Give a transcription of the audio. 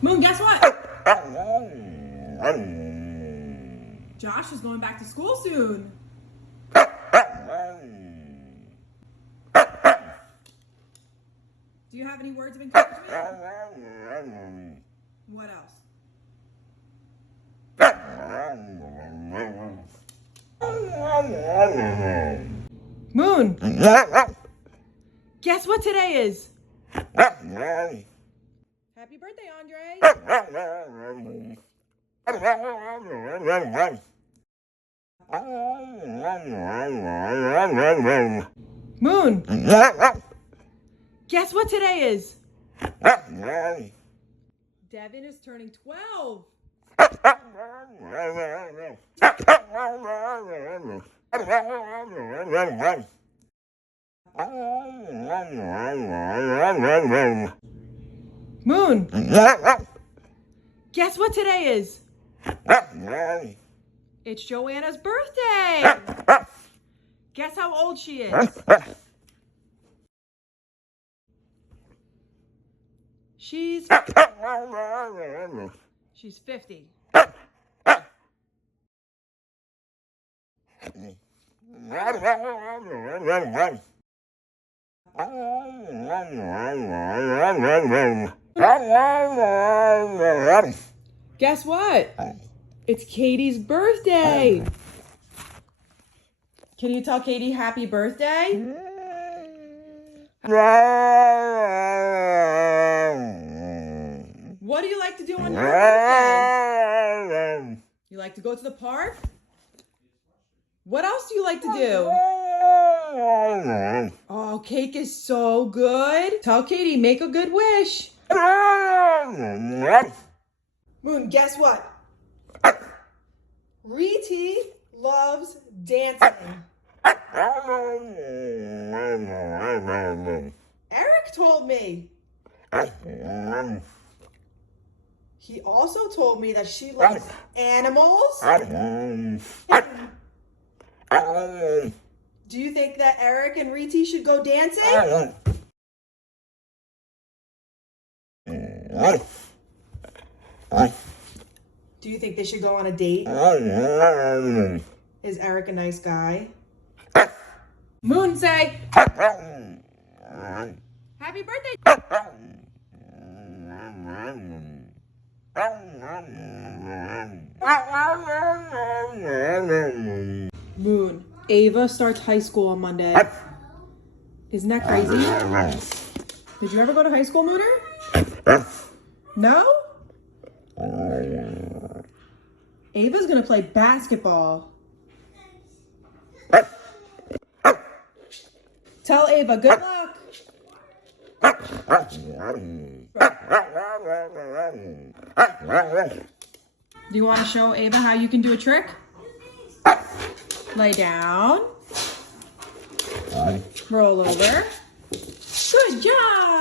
Moon, guess what? Josh is going back to school soon. Do you have any words of encouragement? What else? Moon, guess what today is? Happy birthday, Andre. Moon, guess what today is? Devin is turning 12. Moon, guess what today is? It's Joanna's birthday. Guess how old she is? She's 50. Guess what? It's Katie's birthday. Can you tell Katie happy birthday? What do you like to do on your birthday? You like to go to the park? What else do you like to do? Oh, cake is so good. Tell Katie, make a good wish. Moon, guess what? Reety loves dancing. Eric told me. He also told me that she likes animals. Do you think that Eric and Reety should go dancing? Do you think they should go on a date? Is Eric a nice guy? Moon, say happy birthday. Moon, Ava starts high school on Monday. Isn't that crazy? Did you ever go to high school, Mooner? No? Ava's gonna play basketball. Tell Ava, good luck. Do you want to show Ava how you can do a trick? Lay down. Roll over. Good job.